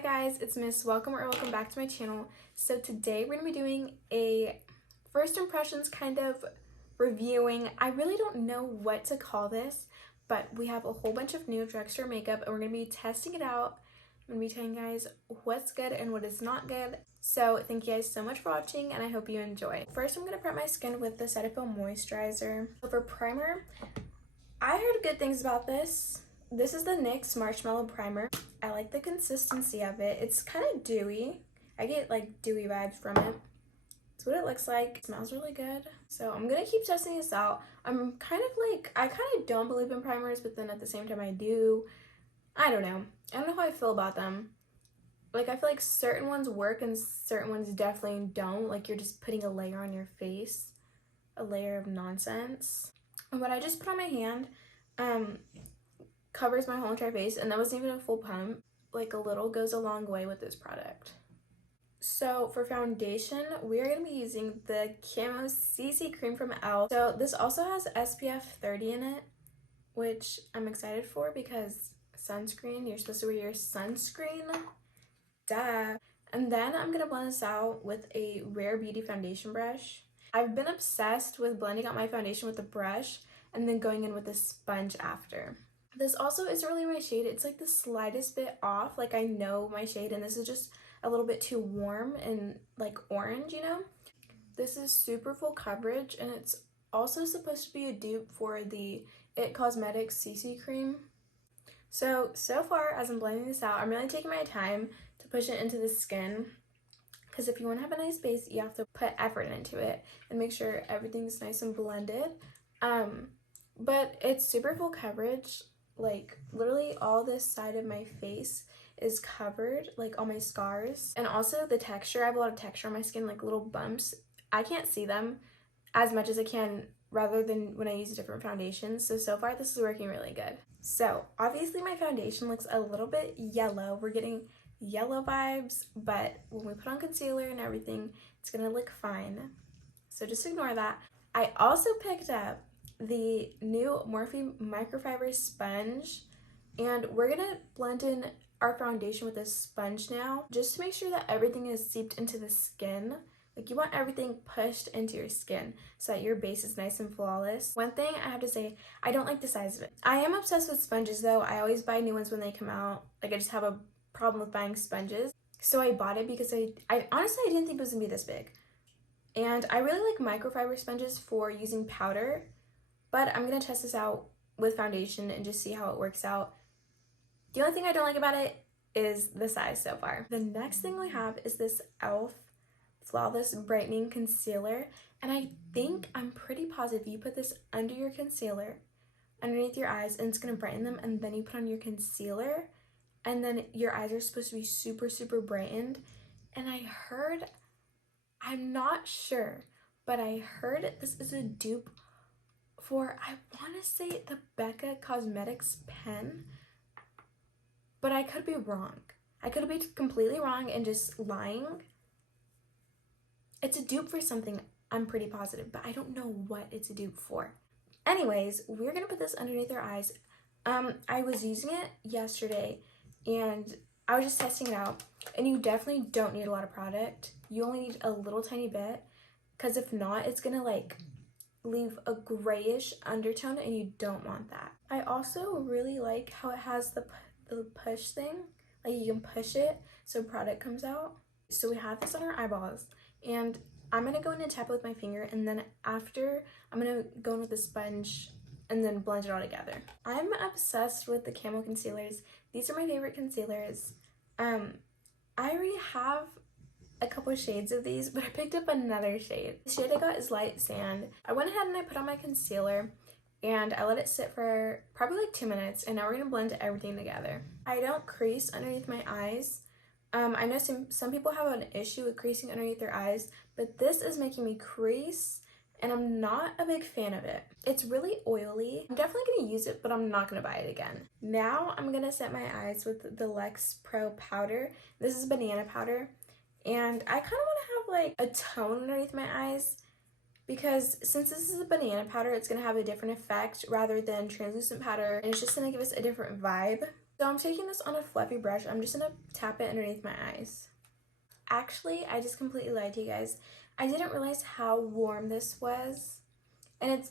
Hi guys, it's Miss. Welcome back to my channel. So today we're going to be doing a first impressions kind of reviewing. I really don't know what to call this, but we have a whole bunch of new drugstore makeup and we're going to be testing it out. I'm going to be telling you guys what's good and what is not good. So thank you guys so much for watching and I hope you enjoy. First I'm going to prep my skin with the Cetaphil moisturizer. So for primer, I heard good things about this. This is the NYX Marshmallow Primer. I like the consistency of it. It's kind of dewy. I get like dewy vibes from it. That's what it looks like. It smells really good. So I'm gonna keep testing this out. I kind of don't believe in primers, but then at the same time I do. I don't know how I feel about them. Like I feel like certain ones work and certain ones definitely don't. Like you're just putting a layer on your face, a layer of nonsense. And what I just put on my hand, covers my whole entire face, and that wasn't even a full pump. Like a little goes a long way with this product. So for foundation, we are going to be using the Camo CC Cream from e.l.f. So this also has SPF 30 in it, which I'm excited for because sunscreen, you're supposed to wear your sunscreen. Duh. And then I'm going to blend this out with a Rare Beauty foundation brush. I've been obsessed with blending out my foundation with a brush and then going in with a sponge after. This also isn't really my shade. It's like the slightest bit off. Like I know my shade and this is just a little bit too warm and like orange, you know? This is super full coverage and it's also supposed to be a dupe for the IT Cosmetics CC cream. So far as I'm blending this out, I'm really taking my time to push it into the skin because if you want to have a nice base, you have to put effort into it and make sure everything's nice and blended. But it's super full coverage. Like literally all this side of my face is covered, like all my scars. And also the texture, I have a lot of texture on my skin, like little bumps. I can't see them as much as I can rather than when I use different foundations. So far this is working really good. So obviously my foundation looks a little bit yellow. We're getting yellow vibes, but when we put on concealer and everything, it's gonna look fine. So just ignore that. I also picked up the new Morphe microfiber sponge and we're gonna blend in our foundation with this sponge now just to make sure that everything is seeped into the skin. Like you want everything pushed into your skin so that your base is nice and flawless. One thing I have to say, I don't like the size of it. I am obsessed with sponges though. I always buy new ones when they come out. Like I just have a problem with buying sponges. So I bought it because I honestly I didn't think it was gonna be this big. And I really like microfiber sponges for using powder. But I'm going to test this out with foundation and just see how it works out. The only thing I don't like about it is the size so far. The next thing we have is this e.l.f. Flawless Brightening Concealer. And I'm pretty positive you put this under your concealer, underneath your eyes, and it's going to brighten them. And then you put on your concealer. And then your eyes are supposed to be super, super brightened. And I'm not sure, but I heard this is a dupe for, I want to say the Becca Cosmetics pen, but I could be wrong. I could be completely wrong and just lying. It's a dupe for something, I'm pretty positive, but I don't know what it's a dupe for. Anyways, we're going to put this underneath our eyes. I was using it yesterday and I was just testing it out, and you definitely don't need a lot of product. You only need a little tiny bit, because if not, it's going to like leave a grayish undertone and you don't want that. I also really like how it has the push thing, like you can push it so product comes out. So we have this on our eyeballs and I'm gonna go in and tap it with my finger, and then after I'm gonna go in with a sponge and then blend it all together. I'm obsessed with the Camo concealers. These are my favorite concealers. I already have a couple shades of these, but I picked up another shade. The shade I got is Light Sand. I went ahead and I put on my concealer and I let it sit for probably like 2 minutes, and now we're gonna blend everything together. I don't crease underneath my eyes. I know some people have an issue with creasing underneath their eyes, but this is making me crease and I'm not a big fan of it. It's really oily. I'm definitely gonna use it, but I'm not gonna buy it again. Now I'm gonna set my eyes with the Lex Pro powder. This is banana powder. And I kind of want to have like a tone underneath my eyes because since this is a banana powder, it's going to have a different effect rather than translucent powder, and it's just going to give us a different vibe. So I'm taking this on a fluffy brush. I'm just gonna tap it underneath my eyes. Actually, I just completely lied to you guys. I didn't realize how warm this was. And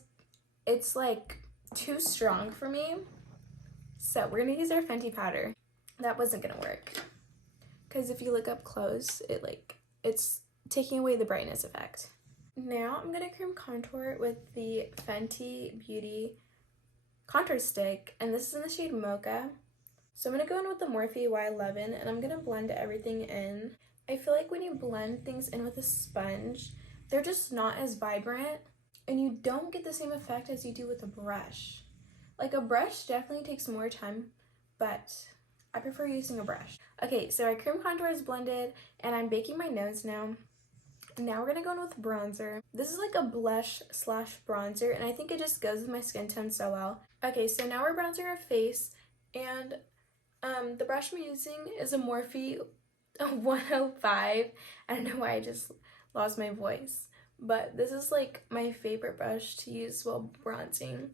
it's like too strong for me. So we're gonna use our Fenty powder. That wasn't gonna work. Because if you look up close, it's taking away the brightness effect. Now I'm gonna cream contour with the Fenty Beauty contour stick, and this is in the shade Mocha. So I'm gonna go in with the Morphe Y11, and I'm gonna blend everything in. I feel like when you blend things in with a sponge, they're just not as vibrant, and you don't get the same effect as you do with a brush. Like a brush definitely takes more time, but I prefer using a brush. Okay, so our cream contour is blended, and I'm baking my nose now. Now we're gonna go in with bronzer. This is like a blush slash bronzer, and I think it just goes with my skin tone so well. Okay, so now we're bronzing our face, and the brush I'm using is a Morphe 105. I don't know why I just lost my voice, but this is like my favorite brush to use while bronzing.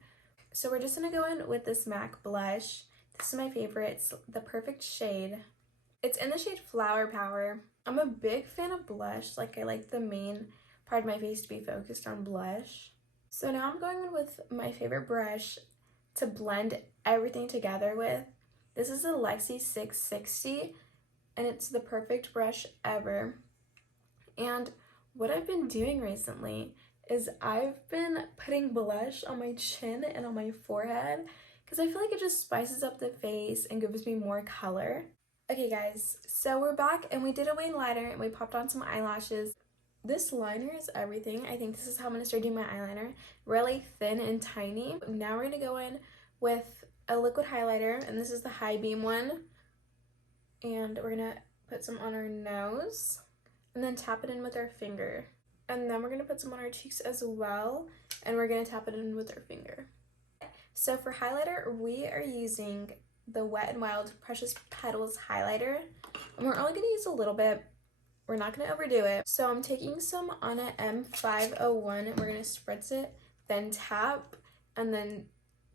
So we're just gonna go in with this MAC blush. This is my favorite. It's the perfect shade. It's in the shade Flower Power. I'm a big fan of blush. Like, I like the main part of my face to be focused on blush. So now I'm going in with my favorite brush to blend everything together with. This is the Lexi 660, and it's the perfect brush ever. And what I've been doing recently is I've been putting blush on my chin and on my forehead because I feel like it just spices up the face and gives me more color. Okay guys, so we're back and we did a wing liner and we popped on some eyelashes. This liner is everything. I think this is how I'm going to start doing my eyeliner. Really thin and tiny. Now we're going to go in with a liquid highlighter, and this is the High Beam one. And we're going to put some on our nose and then tap it in with our finger. And then we're going to put some on our cheeks as well, and we're going to tap it in with our finger. So for highlighter, we are using the Wet n Wild Precious Petals highlighter, and we're only going to use a little bit. We're not going to overdo it. So I'm taking some on a M501, and we're going to spritz it, then tap, and then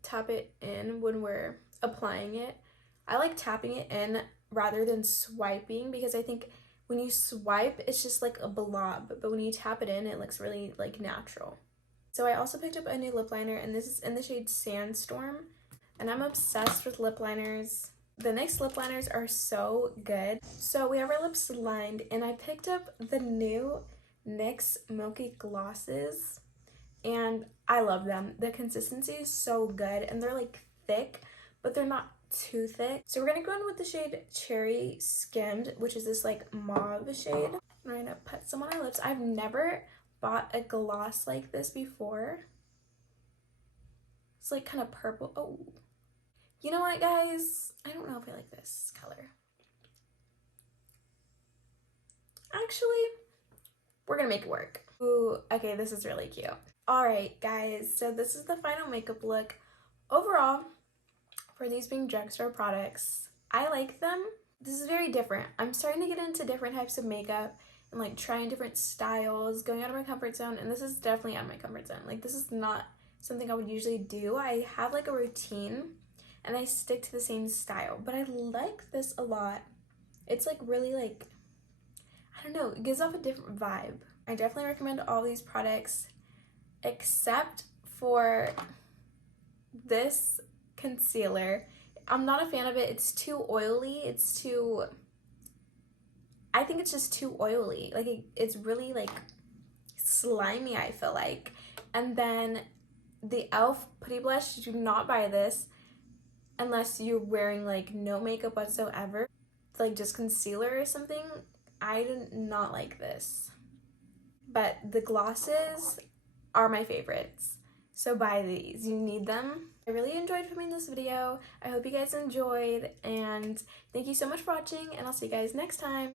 tap it in when we're applying it. I like tapping it in rather than swiping, because I think when you swipe, it's just like a blob, but when you tap it in, it looks really like natural. So I also picked up a new lip liner, and this is in the shade Sandstorm. And I'm obsessed with lip liners. The NYX lip liners are so good. So we have our lips lined, and I picked up the new NYX Milky Glosses, and I love them. The consistency is so good, and they're like thick, but they're not too thick. So we're gonna go in with the shade Cherry Skimmed, which is this like mauve shade. We're gonna put some on our lips. I've never bought a gloss like this before. It's like kind of purple. Oh. You know what, guys? I don't know if I like this color. Actually, we're gonna make it work. Ooh, okay, this is really cute. All right, guys, so this is the final makeup look. Overall, for these being drugstore products, I like them. This is very different. I'm starting to get into different types of makeup and like trying different styles, going out of my comfort zone, and this is definitely out of my comfort zone. Like, this is not something I would usually do. I have like a routine, and I stick to the same style, but I like this a lot. It's like really like, I don't know, it gives off a different vibe. I definitely recommend all these products except for this concealer. I'm not a fan of it. It's too oily. I think it's just too oily. Like it's really like slimy, I feel like. And then the e.l.f. Putty Blush, do not buy this unless you're wearing like no makeup whatsoever, like just concealer or something. I do not like this, but the glosses are my favorites, so buy these. You need them. I really enjoyed filming this video. I hope you guys enjoyed, and thank you so much for watching, and I'll see you guys next time.